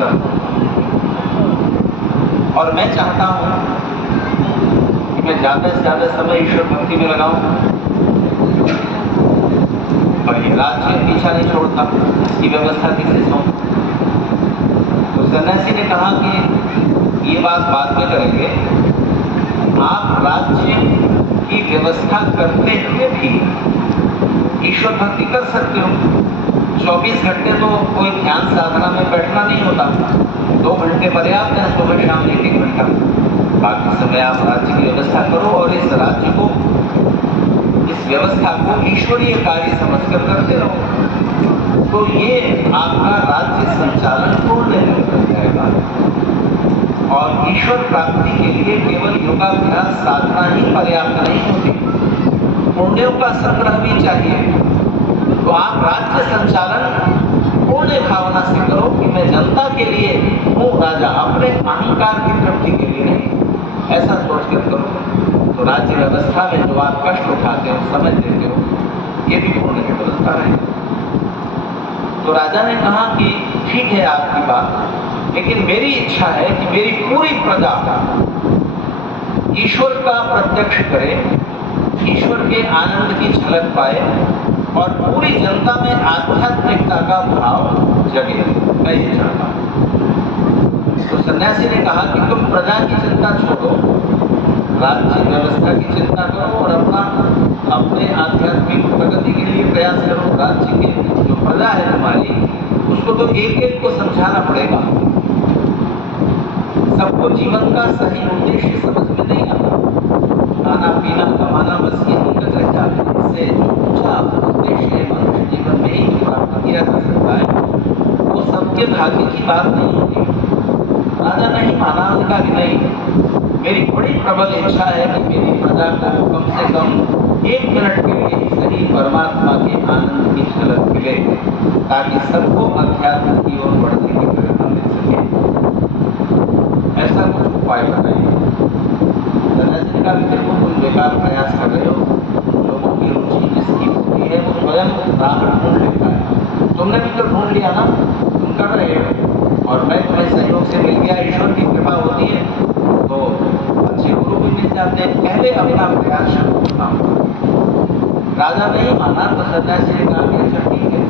प्रसन्न हो। और मैं चाहता हूँ कि मैं ज़्यादा से ज़्यादा समय ईश्वर भक्ति में लगाऊं, और ये राज्य पीछा नहीं छोड़ता, इसकी व्यवस्था किसे सौंप। तो सन्यासी ने कहा कि ये बात बाद में करेंगे, आप राज्य की व्यवस्था करते हुए भी ईश्वर भक्ति कर सकते हो। 24 घंटे तो कोई ध्यान साधना में बैठना नहीं होता, 2 घंटे पर्याप्त है, सुबह शाम 1-1 घंटा। बाकी समय आप राज्य की व्यवस्था करो और इस राज्य को, इस व्यवस्था को ईश्वरीय कार्य समझकर करते रहो, तो ये आपका राज्य संचालन पूर्ण हो जाएगा। और ईश्वर प्राप्ति के लिए केवल योगाभ्यास साधना ही पर्याप्त नहीं होती, पुण्यों का संग्रह भी चाहिए। तो आप राज्य संचालन पूर्ण भावना से करो कि मैं जनता के लिए हूँ राजा, अपने अहंकार की तृप्ति के लिए नहीं, ऐसा सोचकर करो। तो राज्य व्यवस्था में जो आप कष्ट उठाते हो, समय देते हो, ये भी पुण्य की व्यवस्था है। तो राजा ने कहा कि ठीक है आपकी बात, लेकिन मेरी इच्छा है कि मेरी पूरी प्रजा ईश्वर का प्रत्यक्ष करे, ईश्वर के आनंद की झलक पाए और पूरी जनता में आध्यात्मिकता का भाव जगे। मैं ये चाहता हूँ। तो सन्यासी ने कहा कि तुम प्रजा की चिंता छोड़ो, राज्य व्यवस्था की चिंता करो और अपने आध्यात्मिक प्रगति के लिए प्रयास करो। राज्य की जो प्रजा है तुम्हारी, उसको तो एक-एक को समझाना पड़ेगा। सबको जीवन का सही उद्देश्य समझ में नहीं आता, खाना पीना कमाना बस ये दिक्कत रह जाती है। इससे जो ऊंचा उद्देश्य है मनुष्य जीवन में ही प्राप्त किया जा सकता है, वो सबके भाग्य की बात नहीं होती। राजा नहीं माना, उनका कि नहीं, मेरी बड़ी प्रबल इच्छा है कि मेरी प्रजा को कम से कम 1 मिनट के लिए सही परमात्मा के आनंद की झलक मिले, ताकि सबको अध्यात्म की ओर बढ़ने की प्रेरणा मिल सके। ऐसा कुछ उपाय बताइए। सन्यासी का देखो, तुम बेकार प्रयास कर रहे हो, लोगों की रुचि जिसकी होती है वो स्वयं राह ढूंढ लेता है। तुमने भी तो ढूंढ लिया ना, तुम कर रहे हो और मैं तुम्हें सहयोग से मिल गया। ईश्वर की कृपा होती है तो अच्छे गुरु भी मिल जाते हैं। पहले अपना प्रयास शुरू करना होगा। राजा नहीं माना तो सन्यासी ने कहा कि अच्छा ठीक है,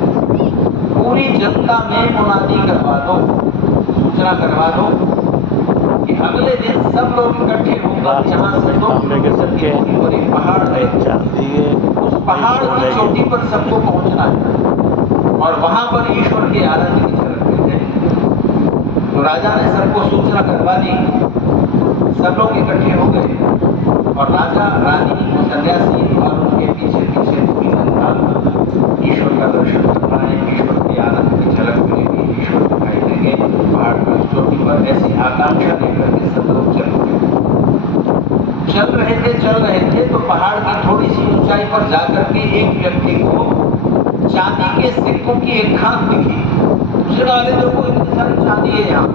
पूरी जनता में मुनादी करवा दो, सूचना करवा दो कि अगले दिन सब लोग इकट्ठे होकर जहाँ से और एक पहाड़ है, उस पहाड़ की चोटी पर सबको पहुँचना है और वहाँ पर ईश्वर के आनंद की झलक मिल जाएगी। तो राजा ने सबको सूचना करवा दी, सब लोग इकट्ठे हो गए और राजा, रानी, सन्यासी और उनके पीछे पीछे पूरी जनता ईश्वर का दर्शन करना है, ईश्वर के आनंद की झलक मिलेगी, ईश्वर दिखाई देंगे पहाड़ की चोटी पर। ऐसी आकांक्षा लेकर के सब लोग चल रहे थे तो पहाड़ की थोड़ी सी ऊंचाई पर जाकर के एक व्यक्ति को चांदी के सिक्कों की एक खान दिखी। उसने कहा, देखो इतनी सारी चांदी है यहाँ।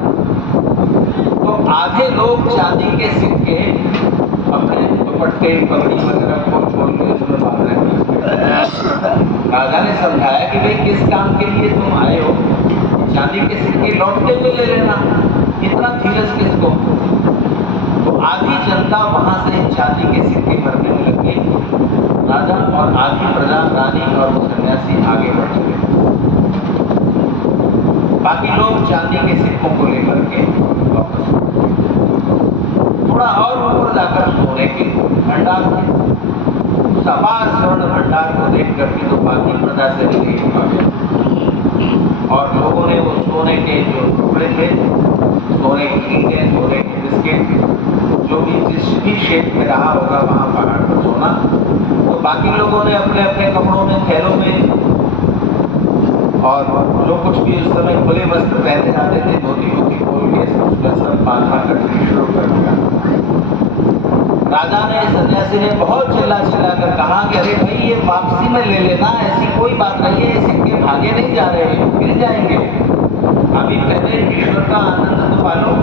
तो आधे लोग चांदी के सिक्के अपने दुपट्टे, पगड़ी वगैरह खोल खोल के उसमें बांध रहे हैं। राजा ने समझाया कि भाई किस काम के लिए तुम आए हो, चांदी के सिक्के लौटते हुए ले लेना, इतना धीरज किसको। तो आधी जनता वहां से चांदी के सिक्के भरने में लग गई। राजा और आधी प्रजा, रानी और सन्यासी आगे बढ़ चले। बाकी लोग चांदी के सिक्कों को लेकर के वापस थोड़ा और ऊपर जाकर सोने के भंडार थे। अपार स्वर्ण भंडार को देख करके तो बाकी प्रजा से भी नहीं रुका गया और लोगों ने वो सोने के जो टुकड़े थे, सोने की ईंटें, सोने के बिस्किट, जो भी जिस भी क्षेत्र में रहा होगा वहाँ पहाड़ पर सोना, तो बाकी लोगों ने अपने अपने कपड़ों में, थैलों में, और जो कुछ भी उस समय खुले वस्त्र पहने जाते थे, धोती धोती खोल के सब बांधना कटनी शुरू कर दिया। राजा ने, सन्यासी ने बहुत चिल्ला कर कहा कि अरे भाई ये वापसी में ले लेना, ऐसी कोई बात नहीं है, सिक्के भागे नहीं जा रहे, गिर जाएंगे। अभी पहले ईश्वर का आनंद तो पालो।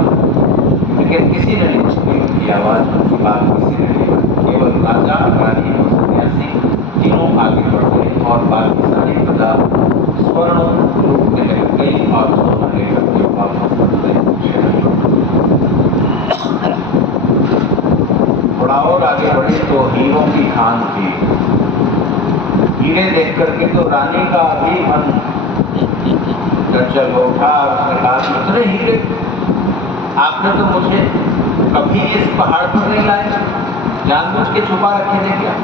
लेकिन किसी ने नहीं सुनी उनकी आवाज, उनकी बात किसी ने नहीं। केवल राजा, रानी और सन्यासी तीनों आगे बढ़ गए और बाकी सारी प्रजा स्वर्ण रूप में लग गई और सोना लेकर के वापस हीरे देख करके तो रानी का भी मन चल उठा और उसने कहा कि इतने हीरे आपने तो मुझे कभी इस पहाड़ पर नहीं लाए, जानबूझ के छुपा रखे थे क्या?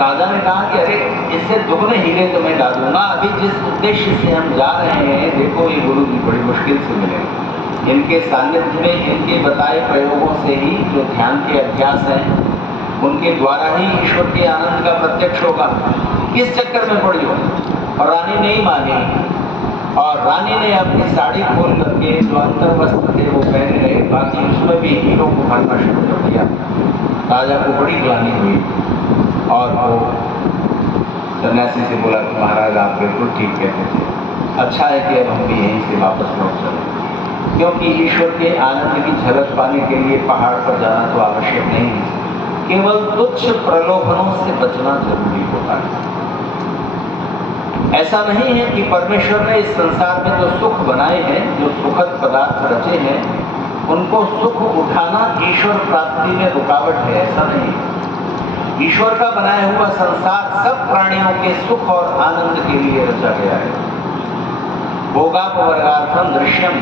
राजा ने कहा कि अरे इससे दुगने हीरे तुम्हें ला दूंगा। अभी जिस उद्देश्य से हम जा रहे हैं, देखो ये गुरु जी बड़ी मुश्किल से मिले, इनके सानिध्य में इनके बताए प्रयोगों से ही जो ध्यान के अभ्यास हैं उनके द्वारा ही ईश्वर के आनंद का प्रत्यक्ष होगा। किस चक्कर में पड़ी हो? और रानी नहीं मानी और रानी ने अपनी साड़ी खोल करके जो अंतर वस्त्र थे वो पहने रहे, बाकी उसमें भी हीरों को भरना शुरू कर दिया। राजा को बड़ी ग्लानि हुई और वो सन्यासी से बोला कि महाराज आप बिल्कुल ठीक कहते थे, अच्छा है कि अब हम भी यहीं से वापस लौट चले, क्योंकि ईश्वर के आनंद की झलक पाने के लिए पहाड़ पर जाना तो आवश्यक नहीं है, केवल तुच्छ प्रलोभनों से बचना जरूरी होता है। ऐसा नहीं है कि परमेश्वर ने इस संसार में जो सुख बनाए हैं, जो सुखद पदार्थ रचे हैं, उनको सुख उठाना ईश्वर प्राप्ति में रुकावट है, ऐसा नहीं। ईश्वर का बनाया हुआ संसार सब प्राणियों के सुख और आनंद के लिए रचा गया है। भोगापवर्गार्थम दृश्यम,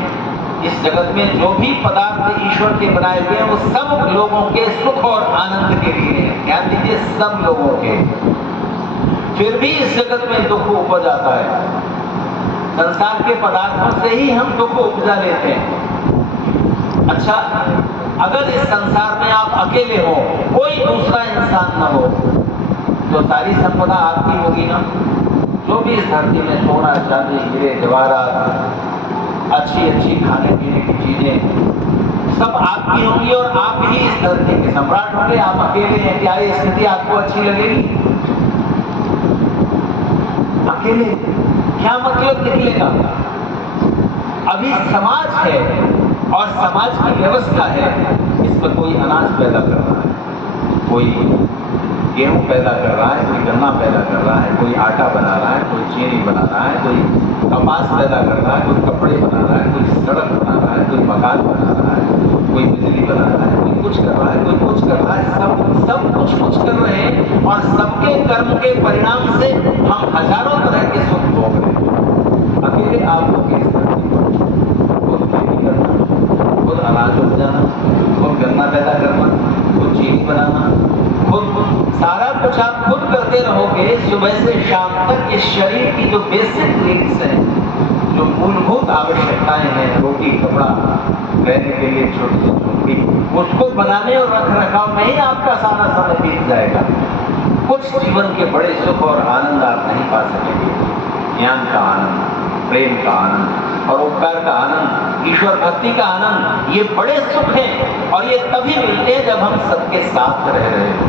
इस जगत में जो भी पदार्थ ईश्वर के बनाए हुए हैं वो सब लोगों के सुख और आनंद के लिए है। ध्यान दीजिए, सब लोगों के। फिर भी इस जगत में दुख उपज आता है। संसार के पदार्थों से ही हम दुख उपजा लेते हैं। अच्छा, अगर इस संसार में आप अकेले हो, कोई दूसरा इंसान न हो, तो सारी संपदा आपकी होगी ना। जो भी इस धरती में सोना चांदी हीरे जवाहरात अच्छी अच्छी खाने पीने की चीजें सब आपकी होंगी और आप ही इस धरती के सम्राट होंगे। आप अकेले हैं, क्या ये स्थिति आपको अच्छी लगेगी? अकेले क्या मतलब निकलेगा? अभी समाज है और समाज की व्यवस्था है, इस पर कोई अनाज पैदा कर रहा है, कोई गेहूं पैदा कर रहा है, कोई गन्ना पैदा कर रहा है, कोई आटा बना रहा है, कोई चीनी बना रहा है, कोई कपास पैदा कर रहा है, कोई कपड़े बना रहा है, कोई सड़क बना रहा है, कोई मकान बना रहा है, कोई बिजली बना रहा है, कोई कुछ कर रहा है, कोई कुछ कर रहा है। सब कुछ कर रहे हैं और सबके कर्म के परिणाम से हम हजारों तरह के सुख भोग रहे हैं। अकेले आपको खुद खेती करना, खुद अनाज उपजाना, खुद गन्ना पैदा करना, खुद चीनी बनाना, खुद सारा कुछ आप खुद करते रहोगे। सुबह से शाम तक इस शरीर की जो बेसिक नीड्स हैं, जो मूलभूत आवश्यकताएं हैं, रोटी कपड़ा रहने के लिए छोटी सी झोंपड़ी, उसको बनाने और रख रखाव में ही आपका सारा समय बीत जाएगा। कुछ जीवन के बड़े सुख और आनंद आप नहीं पा सकेंगे। ज्ञान का आनंद, प्रेम का आनंद, परोपकार का आनंद, ईश्वर भक्ति का आनंद, ये बड़े सुख हैं और ये तभी मिलते हैं जब हम सबके साथ रह रहे हैं।